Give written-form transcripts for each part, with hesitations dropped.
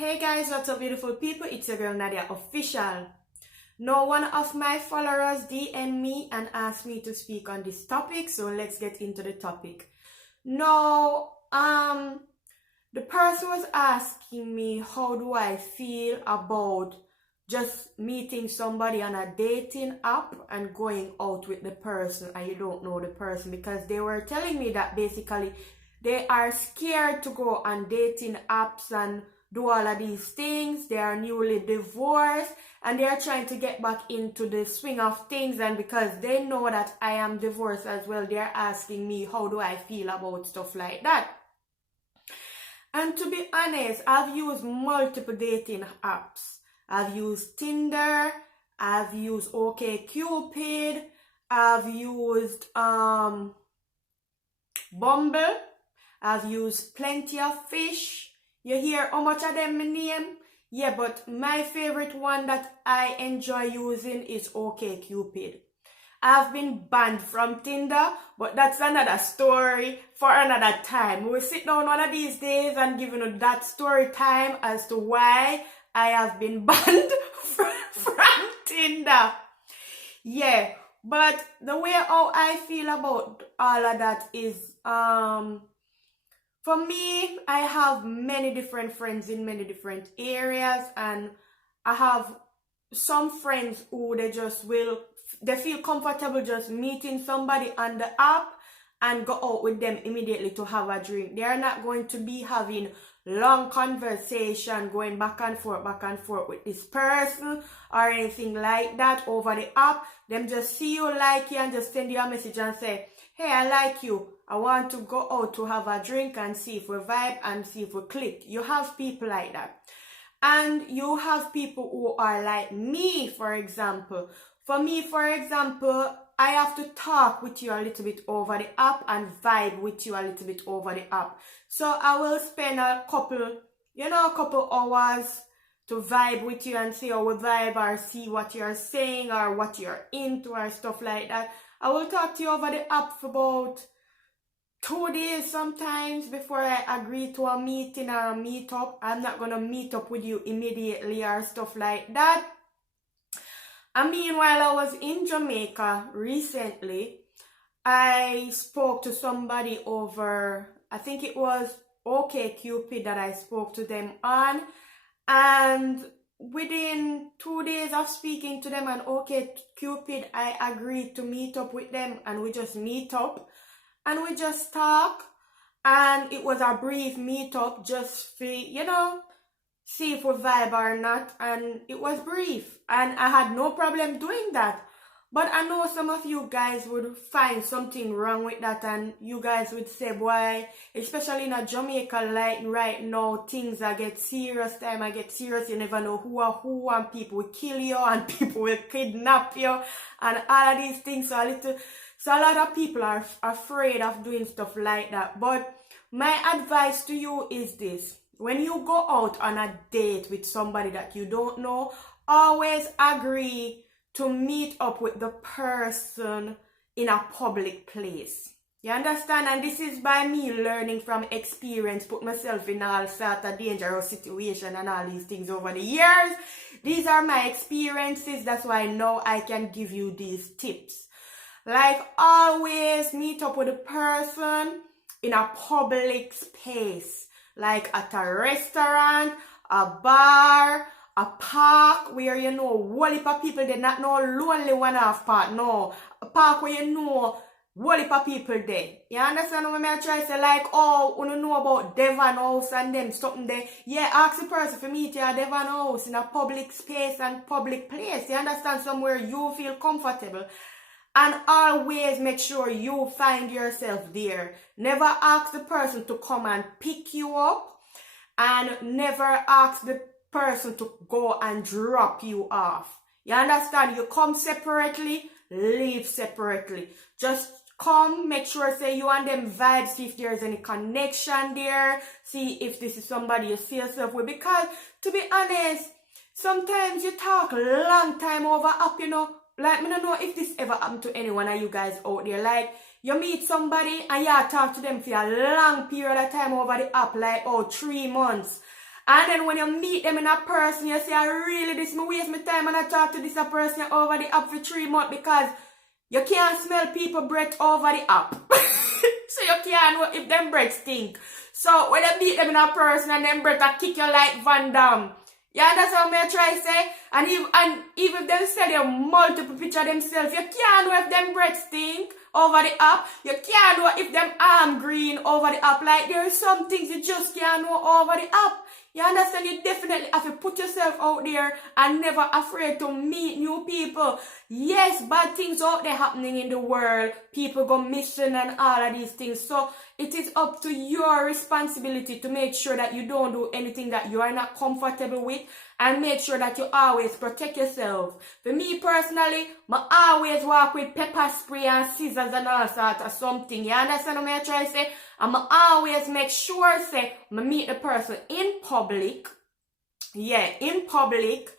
Hey guys, what's up beautiful people? It's your girl Nadia Official. Now one of my followers DM me and asked me to speak on this topic, so let's get into the topic. Now, the person was asking me how do I feel about just meeting somebody on a dating app and going out with the person and you don't know the person, because they were telling me that basically they are scared to go on dating apps and do all of these things. They are newly divorced and they are trying to get back into the swing of things, and because they know that I am divorced as well, they're asking me how do I feel about stuff like that. And to be honest, I've used multiple dating apps. I've used Tinder, I've used OkCupid, I've used Bumble, I've used Plenty of Fish. You hear how much of them name? Yeah, but my favorite one that I enjoy using is OkCupid. I've been banned from Tinder, but that's another story for another time. We'll sit down one of these days and give you that story time as to why I have been banned from Tinder. Yeah, but the way how I feel about all of that is, for me, I have many different friends in many different areas, and I have some friends who they feel comfortable just meeting somebody on the app and go out with them immediately to have a drink. They are not going to be having long conversation, going back and forth with this person or anything like that over the app. Them just see you, like you, and just send you a message and say, hey, I like you. I want to go out to have a drink and see if we vibe and see if we click. You have people like that. And you have people who are like me, for example. For me, for example, I have to talk with you a little bit over the app and vibe with you a little bit over the app. So I will spend a couple hours to vibe with you and see how we vibe, or see what you're saying or what you're into or stuff like that. I will talk to you over the app for about 2 days sometimes before I agree to a meeting or a meetup. I'm not gonna meet up with you immediately or stuff like that. I mean, while I was in Jamaica recently, I spoke to somebody over, I think it was OkCupid that I spoke to them on, and within 2 days of speaking to them on OkCupid, I agreed to meet up with them, and we just meet up and we just talk, and it was a brief meetup just for, see if we vibe or not, and it was brief, and I had no problem doing that. But I know some of you guys would find something wrong with that, and you guys would say, boy, especially in a Jamaica like right now, things I get serious, you never know who are who, and people will kill you and people will kidnap you and all of these things. So a lot of people are afraid of doing stuff like that. But my advice to you is this: when you go out on a date with somebody that you don't know, always agree to meet up with the person in a public place. You understand? And this is by me learning from experience, put myself in all sorts of dangerous situation and all these things over the years. These are my experiences. That's why now I can give you these tips. Like, always meet up with a person in a public space, like at a restaurant, a bar, a park where you know whole heap of people, they not know lonely one half part. No, a park where you know whole heap of people there. You understand what I try to say? Like, oh, you know about Devon House and them something there. Yeah, ask the person for meet you at Devon House in a public space and public place. You understand? Somewhere you feel comfortable. And always make sure you find yourself there. Never ask the person to come and pick you up, and never ask the person to go and drop you off. You understand? You come separately, leave separately. Just come, make sure say you and them vibe, see if there's any connection there, see if this is somebody you see yourself with. Because to be honest, sometimes you talk long time over app, Like, I don't know if this ever happened to anyone of you guys out there. Like, you meet somebody and you talk to them for a long period of time over the app, like, 3 months. And then when you meet them in a person, you say, I really, this me waste my time and I talk to this a person over the app for 3 months because you can't smell people breath over the app. So you can't know if them breath stink. So when you meet them in a person and them breath kick you like Van Damme. You understand what I try to say? And even if them sell you multiple pictures themselves, you can't know if them breath stink over the app. You can't know if them arm green over the app. Like there are some things you just can't know over the app. You understand? You definitely have to put yourself out there and never afraid to meet new people. Yes, bad things out there happening in the world. People go missing and all of these things. So it is up to your responsibility to make sure that you don't do anything that you are not comfortable with and make sure that you always protect yourself. For me personally, I always walk with pepper spray and scissors and all sorts of something. You understand what I try to say? And I always make sure say I meet the person in public. Yeah, in public.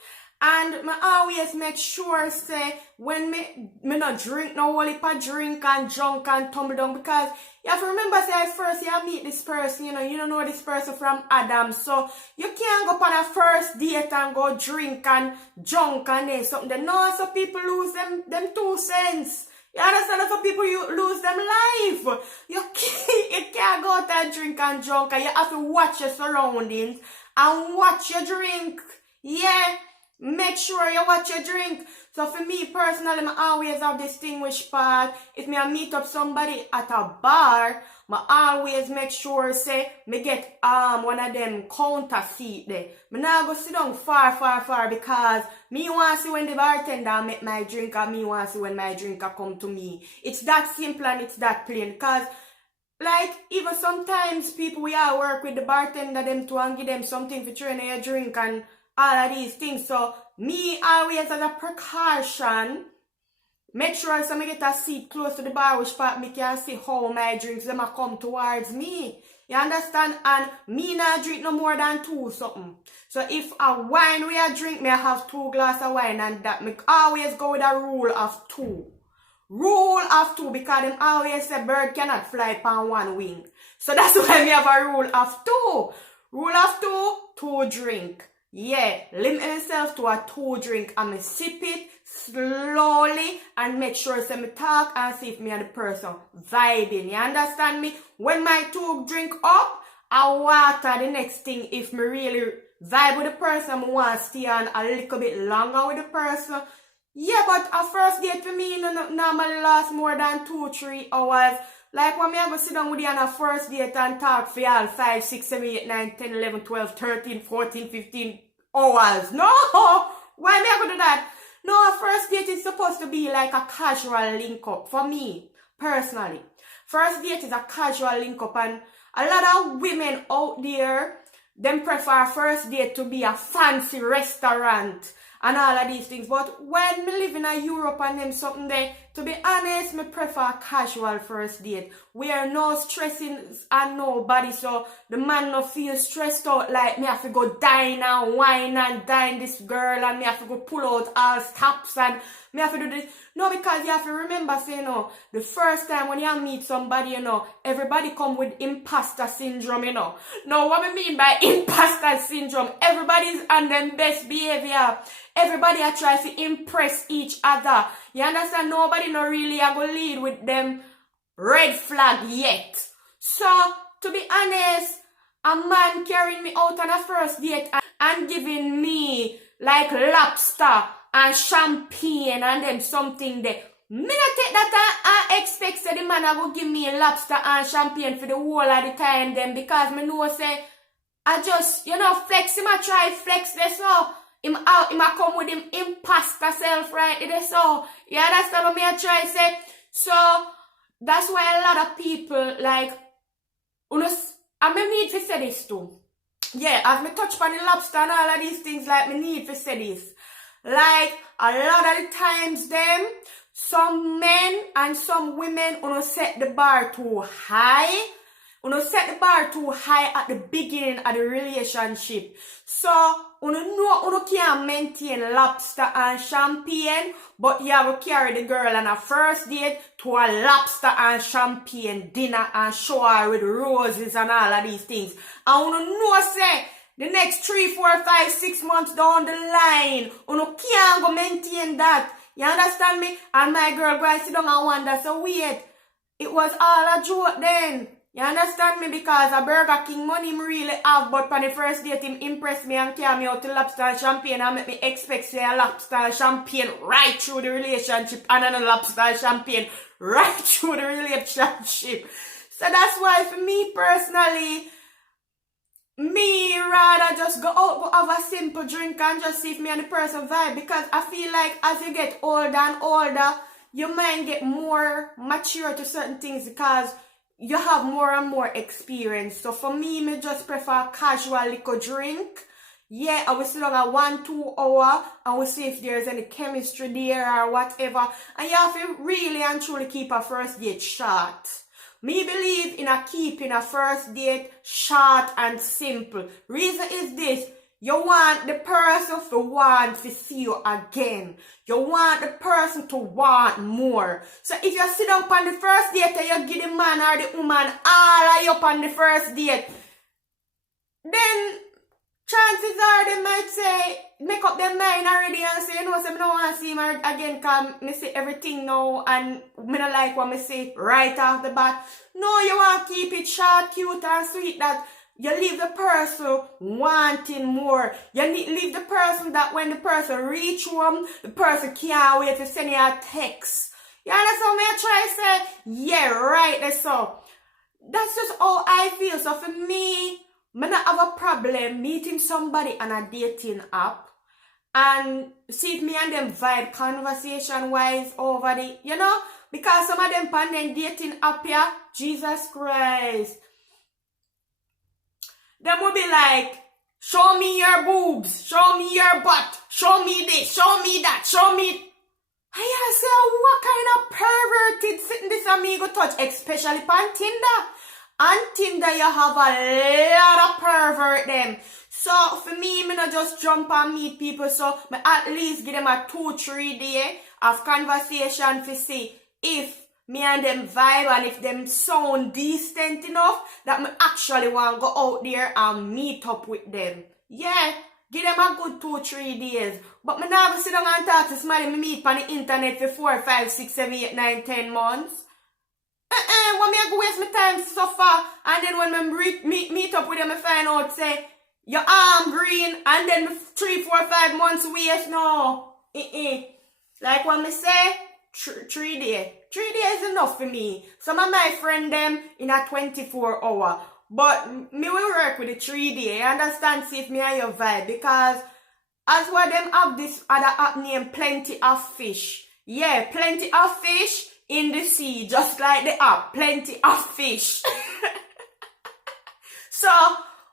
And I always make sure say when me not drink no whole heap of drink and junk and tumble down, because you have to remember say at first you meet this person, you don't know this person from Adam. So you can't go on a first date and go drink and junk and then something. No, so people lose them 2 cents. You understand? So people you lose them life. You can't go out and drink and junk, and you have to watch your surroundings and watch your drink. Yeah. Make sure you watch your drink. So for me personally, I always have distinguished part. If me meet up somebody at a bar, I always make sure say me get one of them counter seat there. Me not go sit down far because me want to see when the bartender make my drink and me want to see when my drinker come to me. It's that simple and it's that plain. Because like even sometimes people we all work with the bartender them to and give them something for train your drink and all of these things. So me always as a precaution make sure so I get a seat close to the bar which part me can see how my drinks them come towards me. You understand? And me not drink no more than 2 something. So if a wine we a drink, me I have 2 glasses of wine, and that me always go with a rule of 2. Rule of 2, because them always say bird cannot fly upon 1 wing. So that's why me have a rule of 2. Rule of 2, 2 drink. Yeah, limit myself to a 2 drink and me sip it slowly and make sure say me talk and see if me and the person vibing. You understand me? When my 2 drink up, I water the next thing. If me really vibe with the person, I want to stay on a little bit longer with the person. Yeah, but a first date for me normally last more than 2-3 hours. Like when me I go sit down with you on a first date and talk for y'all 5, 6, 7, 8, 9, 10, 11, 12, 13, 14, 15 hours. No! Why me I go do that? No, a first date is supposed to be like a casual link up for me, personally. First date is a casual link up, and a lot of women out there, them prefer first date to be a fancy restaurant and all of these things. But when me live in a Europe and them something there, to be honest, me prefer casual first date. Where no stressing and nobody, so the man no feel stressed out like me have to go dine and wine and dine this girl and me have to go pull out all stops and me have to do this. No, because you have to remember, say, the first time when you meet somebody, everybody come with imposter syndrome, Now, what I mean by imposter syndrome, everybody's on their best behavior. Everybody tries to impress each other. You understand? Nobody no really are going to lead with them red flag yet. So, to be honest, a man carrying me out on a first date and giving me like lobster and champagne and then something there. Me not take that and expect say the man will give me lobster and champagne for the whole of the time then, because me know say I just, flex him, I try flex this so. Him a come with him imposter self right there so. You understand what me I try say? So that's why a lot of people like I may need to say this too. Yeah, as me touch on the lobster and all of these things, like me need to say this. Like a lot of the times them, some men and some women set the bar too high. Set the bar too high at the beginning of the relationship. So know can't maintain lobster and champagne, but you have to carry the girl on a first date to a lobster and champagne dinner and show her with roses and all of these things. And know say The next 3, 4, 5, 6 months down the line, you can't go maintain that. You understand me? And my girl go and sit down and wonder, so wait, it was all a joke then. You understand me? Because a Burger King money me really have, but on the first date him impress me and carry me out to lobster and champagne and make me expect say a lobster and champagne right through the relationship and another lobster and champagne right through the relationship. So that's why for me personally, me rather just go out, go have a simple drink and just see if me and the person vibe, because I feel like as you get older and older, your mind get more mature to certain things because you have more and more experience. So for me just prefer casual liquor drink. Yeah, I will sit down a 1-2 hour and we'll see if there's any chemistry there or whatever. And you have to really and truly keep a first date short. Me believe in keeping a first date short and simple. Reason is this. You want the person to want to see you again. You want the person to want more. So if you sit down on the first date and you give the man or the woman all of you up on the first date, then chances are they might say, make up their mind already and say, you know, so I don't want to see him again because I see everything now and I don't like what I say right off the bat. No, you want to keep it short, cute and sweet that you leave the person wanting more. You leave the person that when the person reach home, the person can't wait to send you a text. You understand me? I try to say, yeah, right, that's so. That's just how I feel. So for me, I don't have a problem meeting somebody on a dating app and see if me and them vibe conversation-wise over the, you know, because some of them on them dating app here, Jesus Christ. Them will be like, show me your boobs, show me your butt, show me this, show me that, show me. And you say, what kind of perverted sitting this amigo touch, especially on Tinder? On Tinder, you have a lot of pervert them. So for me, I not just jump and meet people, so I at least give them a 2-3 day of conversation to see if me and them vibe and if them sound decent enough that me actually want to go out there and meet up with them. Yeah, give them a good 2-3 days. But me never sit down and talk to somebody me meet on the internet for 4, 5, 6, 7, 8, 9, 10 months. When me go waste my time so far and then when me meet up with them I find out say your arm green and then 3, 4, 5 months waste. No. Like what me say, 3 days. 3 days is enough for me. Some of my friend them in a 24 hour. But me will work with the 3 day. I understand see if me and your vibe. Because as well them have this other app named Plenty of Fish. Yeah, Plenty of Fish in the sea. Just like the app. Plenty of Fish. So,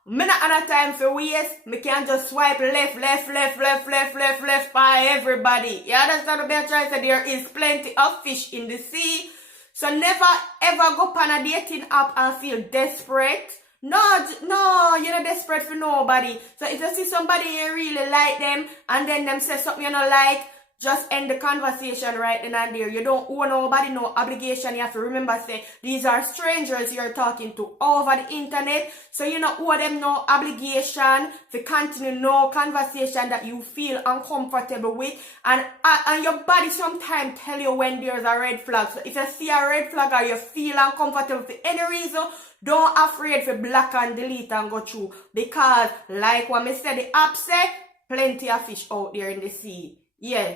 me not have time for waste. Me can just swipe left by everybody. You understand what I'm trying to say? There is plenty of fish in the sea. So never ever go on a dating app and feel desperate. No, you're not desperate for nobody. So if you see somebody you really like them and then them say something you don't like, just end the conversation right then and there. You don't owe nobody no obligation. You have to remember, say, these are strangers you're talking to over the internet. So you don't owe them no obligation to continue no conversation that you feel uncomfortable with. And your body sometimes tell you when there's a red flag. So if you see a red flag or you feel uncomfortable for any reason, don't afraid to block and delete and go through. Because like what I said, the app say, plenty of fish out there in the sea. Yeah.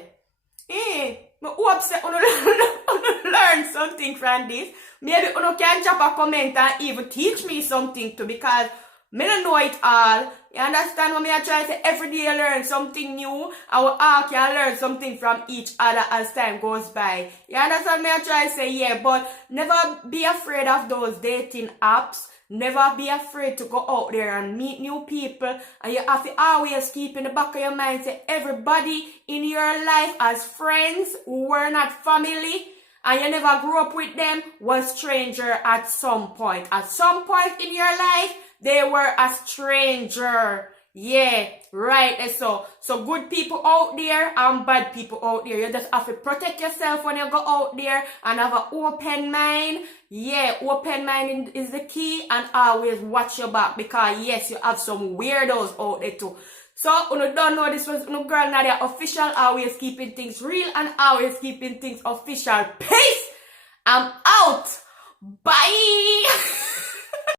I hope say you learn something from this. Maybe you can drop a comment and even teach me something too, because I don't know it all. You understand what I try to say? Every day I learn something new. And we all can learn something from each other as time goes by. You understand what I try to say? Yeah, but never be afraid of those dating apps. Never be afraid to go out there and meet new people. And you have to always keep in the back of your mind, say everybody in your life as friends who were not family and you never grew up with them was stranger at some point. At some point in your life, they were a stranger. Yeah, right. And so good people out there and bad people out there. You just have to protect yourself when you go out there and have an open mind. Yeah, open mind is the key, and always watch your back, because yes, you have some weirdos out there too. So, you don't know, this was Girl Nadia official, always keeping things real and always keeping things official. Peace! I'm out! Bye!